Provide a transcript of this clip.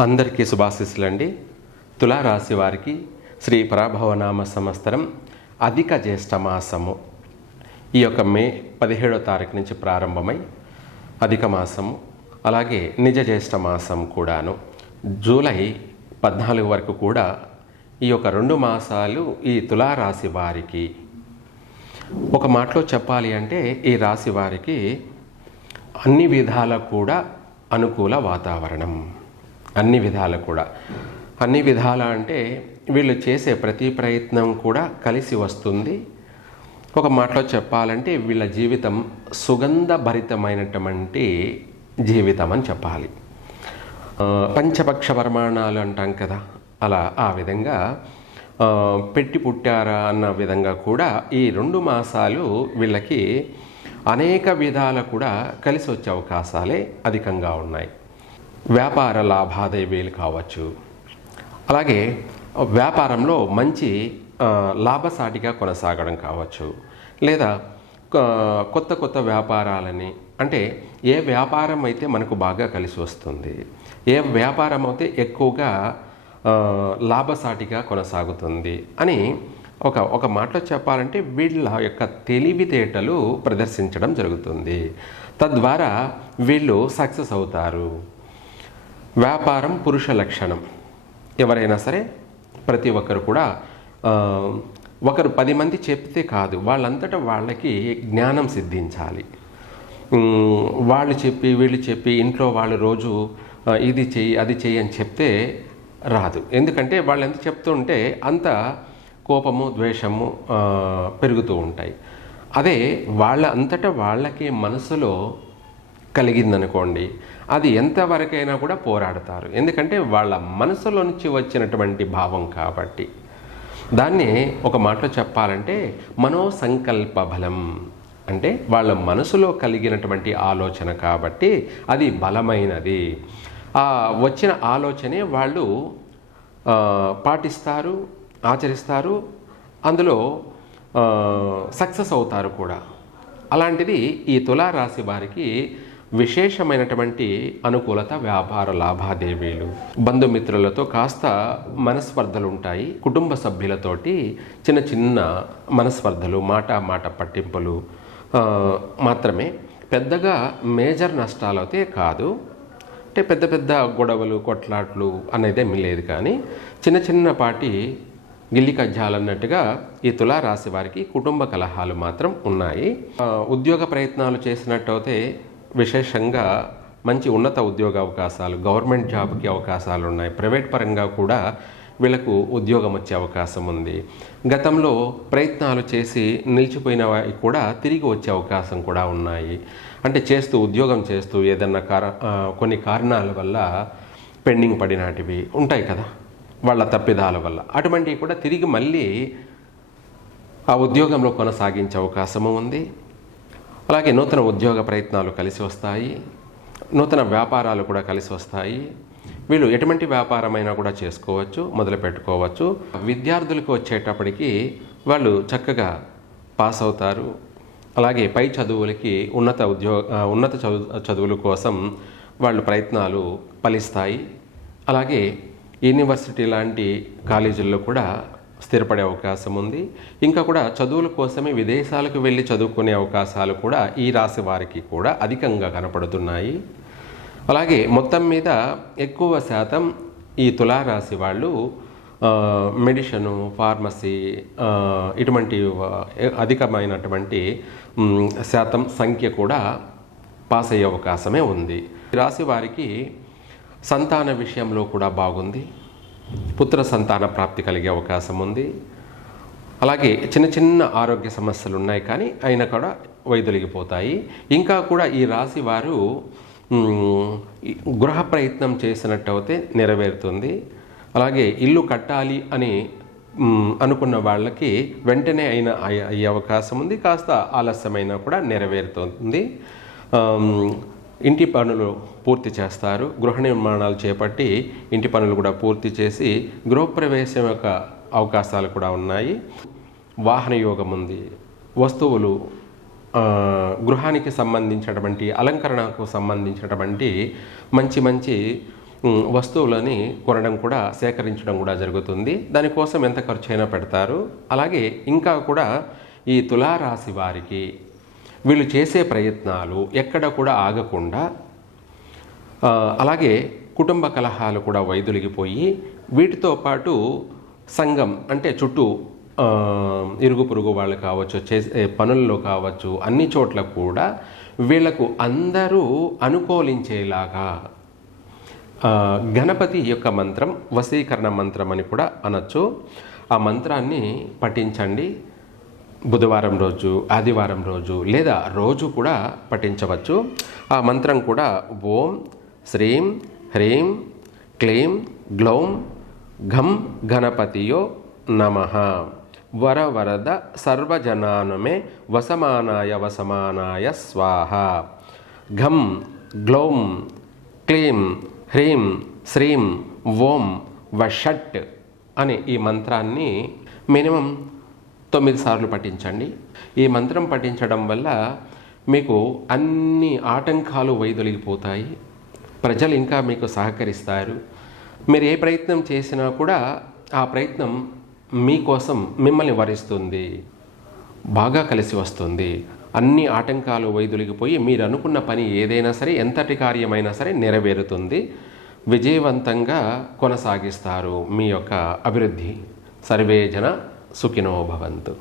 అందరికీ శుభాశీస్సులండి. తులారాశి వారికి శ్రీ పరాభవనామ సంవత్సరం అధిక జ్యేష్ఠ మాసము ఈ యొక్క మే 17వ తారీఖు నుంచి ప్రారంభమై అధిక మాసము, అలాగే నిజ జ్యేష్ఠ మాసం కూడాను జూలై 14 వరకు కూడా ఈ యొక్క 2 మాసాలు ఈ తులారాశి వారికి ఒక మాటలో చెప్పాలి అంటే ఈ రాశి వారికి అన్ని విధాల కూడా అనుకూల వాతావరణం. అన్ని విధాల అంటే వీళ్ళు చేసే ప్రతి ప్రయత్నం కూడా కలిసి వస్తుంది. ఒక మాటలో చెప్పాలంటే వీళ్ళ జీవితం సుగంధభరితమైనటువంటి జీవితం అని చెప్పాలి. పంచపక్ష ప్రమాణాలు అంటాం కదా, అలా ఆ విధంగా పెట్టి పుట్టారా అన్న విధంగా కూడా ఈ 2 మాసాలు వీళ్ళకి అనేక విధాల కూడా కలిసి వచ్చే అవకాశాలే అధికంగా ఉన్నాయి. వ్యాపార లాభాదేవీలు కావచ్చు, అలాగే వ్యాపారంలో మంచి లాభసాటిగా కొనసాగడం కావచ్చు, లేదా కొత్త వ్యాపారాలని, అంటే ఏ వ్యాపారం అయితే మనకు బాగా కలిసి వస్తుంది, ఏ వ్యాపారం అయితే ఎక్కువగా లాభసాటిగా కొనసాగుతుంది అని ఒక మాటలో చెప్పాలంటే వీళ్ళ యొక్క తెలివితేటలు ప్రదర్శించడం జరుగుతుంది. తద్వారా వీళ్ళు సక్సెస్ అవుతారు. వ్యాపారం పురుష లక్షణం. ఎవరైనా సరే ప్రతి ఒక్కరు కూడా ఒకరు 10 మంది చెప్తే కాదు, వాళ్ళంతటా వాళ్ళకి జ్ఞానం సిద్ధించాలి. వాళ్ళు చెప్పి వీళ్ళు చెప్పి ఇంట్లో వాళ్ళు రోజు ఇది చెయ్యి అది చెయ్యి అని చెప్తే రాదు. ఎందుకంటే వాళ్ళు ఎంత చెప్తుంటే అంత కోపము ద్వేషము పెరుగుతూ ఉంటాయి. అదే వాళ్ళ అంతటా వాళ్ళకి మనసులో కలిగిందనుకోండి, అది ఎంతవరకైనా కూడా పోరాడతారు. ఎందుకంటే వాళ్ళ మనసులో నుంచి వచ్చినటువంటి భావం కాబట్టి. దాన్ని ఒక మాటలో చెప్పాలంటే మనోసంకల్ప బలం. అంటే వాళ్ళ మనసులో కలిగినటువంటి ఆలోచన కాబట్టి అది బలమైనది. ఆ వచ్చిన ఆలోచనే వాళ్ళు పాటిస్తారు, ఆచరిస్తారు, అందులో సక్సెస్ అవుతారు కూడా. అలాంటిది ఈ తులారాశి వారికి విశేషమైనటువంటి అనుకూలత. వ్యాపార లాభాదేవీలు, బంధుమిత్రులతో కాస్త మనస్పర్ధలు ఉంటాయి. కుటుంబ సభ్యులతోటి చిన్న మనస్పర్ధలు, మాట పట్టింపులు మాత్రమే. పెద్దగా మేజర్ నష్టాలు అయితే కాదు. అంటే పెద్ద గొడవలు కొట్లాట్లు అనేది ఏమీ లేదు. కానీ చిన్నపాటి గిల్లి కజ్జాలు అన్నట్టుగా ఈ తులారాశి వారికి కుటుంబ కలహాలు మాత్రం ఉన్నాయి. ఉద్యోగ ప్రయత్నాలు చేసినట్టయితే విశేషంగా మంచి ఉన్నత ఉద్యోగ అవకాశాలు, గవర్నమెంట్ జాబ్కి అవకాశాలు ఉన్నాయి. ప్రైవేట్ పరంగా కూడా వీళ్ళకు ఉద్యోగం వచ్చే అవకాశం ఉంది. గతంలో ప్రయత్నాలు చేసి నిలిచిపోయినవి కూడా తిరిగి వచ్చే అవకాశం కూడా ఉన్నాయి. అంటే ఉద్యోగం చేస్తూ ఏదన్నా కొన్ని కారణాల వల్ల పెండింగ్ పడినటివి ఉంటాయి కదా, వాళ్ళ తప్పిదాల వల్ల అటువంటివి కూడా తిరిగి మళ్ళీ ఆ ఉద్యోగంలో కొనసాగించే అవకాశము ఉంది. అలాగే నూతన ఉద్యోగ ప్రయత్నాలు కలిసి వస్తాయి, నూతన వ్యాపారాలు కూడా కలిసి వస్తాయి. వీళ్ళు ఎటువంటి వ్యాపారమైనా కూడా చేసుకోవచ్చు, మొదలు పెట్టుకోవచ్చు. విద్యార్థులకు వచ్చేటప్పటికి వాళ్ళు చక్కగా పాస్ అవుతారు. అలాగే పై చదువులకి ఉన్నత చదువుల కోసం వాళ్ళు ప్రయత్నాలు ఫలిస్తాయి. అలాగే యూనివర్సిటీ లాంటి కాలేజీల్లో కూడా స్థిరపడే అవకాశం ఉంది. ఇంకా కూడా చదువుల కోసమే విదేశాలకు వెళ్ళి చదువుకునే అవకాశాలు కూడా ఈ రాశి వారికి కూడా అధికంగా కనపడుతున్నాయి. అలాగే మొత్తం మీద ఎక్కువ శాతం ఈ తులారాశి వాళ్ళు మెడిసిను, ఫార్మసీ ఇటువంటి అధికమైనటువంటి శాతం సంఖ్య కూడా పాస్ అయ్యే అవకాశమే ఉంది. ఈ రాశి వారికి సంతాన విషయంలో కూడా బాగుంది. పుత్ర సంతాన ప్రాప్తి కలిగే అవకాశం ఉంది. అలాగే చిన్న ఆరోగ్య సమస్యలు ఉన్నాయి, కానీ అయినా కూడా వైదొలిగిపోతాయి. ఇంకా కూడా ఈ రాశి వారు గృహ ప్రయత్నం చేసినట్టయితే నెరవేరుతుంది. అలాగే ఇల్లు కట్టాలి అని అనుకున్న వాళ్ళకి వెంటనే అయ్యే అవకాశం ఉంది. కాస్త ఆలస్యమైనా కూడా నెరవేరుతుంది. ఇంటి పనులు పూర్తి చేస్తారు. గృహ నిర్మాణాలు చేపట్టి ఇంటి పనులు కూడా పూర్తి చేసి గృహప్రవేశం యొక్క అవకాశాలు కూడా ఉన్నాయి. వాహన యోగం ఉంది. వస్తువులు గృహానికి సంబంధించినటువంటి అలంకరణకు సంబంధించినటువంటి మంచి వస్తువులని కొనడం కూడా సేకరించడం కూడా జరుగుతుంది. దానికోసం ఎంత ఖర్చు అయినా పెడతారు. అలాగే ఇంకా కూడా ఈ తులారాశి వారికి వీళ్ళు చేసే ప్రయత్నాలు ఎక్కడ కూడా ఆగకుండా, అలాగే కుటుంబ కలహాలు కూడా వైదొలిగిపోయి వీటితో పాటు సంఘం అంటే చుట్టూ ఇరుగు పొరుగు వాళ్ళు కావచ్చు, చేసే పనుల్లో కావచ్చు, అన్ని చోట్ల కూడా వీళ్లకు అందరూ అనుకూలించేలాగా గణపతి యొక్క మంత్రం వశీకరణ మంత్రం అని కూడా అనొచ్చు. ఆ మంత్రాన్ని పఠించండి. బుధవారం రోజు, ఆదివారం రోజు లేదా రోజు కూడా పఠించవచ్చు. ఆ మంత్రం కూడా ఓం శ్రీం హ్రీం క్లీం గ్లౌం ఘం గణపతియో నమః వరవరద సర్వజనానుమే వసమానాయ స్వాహ ఘం గ్లౌం క్లీం హ్రీం శ్రీం ఓం వషట్ అనే ఈ మంత్రాన్ని మినిమం 9 సార్లు పఠించండి. ఈ మంత్రం పఠించడం వల్ల మీకు అన్ని ఆటంకాలు వైదొలిగిపోతాయి. ప్రజలు ఇంకా మీకు సహకరిస్తారు. మీరు ఏ ప్రయత్నం చేసినా కూడా ఆ ప్రయత్నం మీకోసం మిమ్మల్ని వరిస్తుంది, బాగా కలిసి వస్తుంది. అన్ని ఆటంకాలు వైదొలిగిపోయి మీరు అనుకున్న పని ఏదైనా సరే, ఎంతటి కార్యమైనా సరే నెరవేరుతుంది. విజయవంతంగా కొనసాగిస్తారు మీ యొక్క అభివృద్ధి. సర్వే జన సుఖినో భవంతు.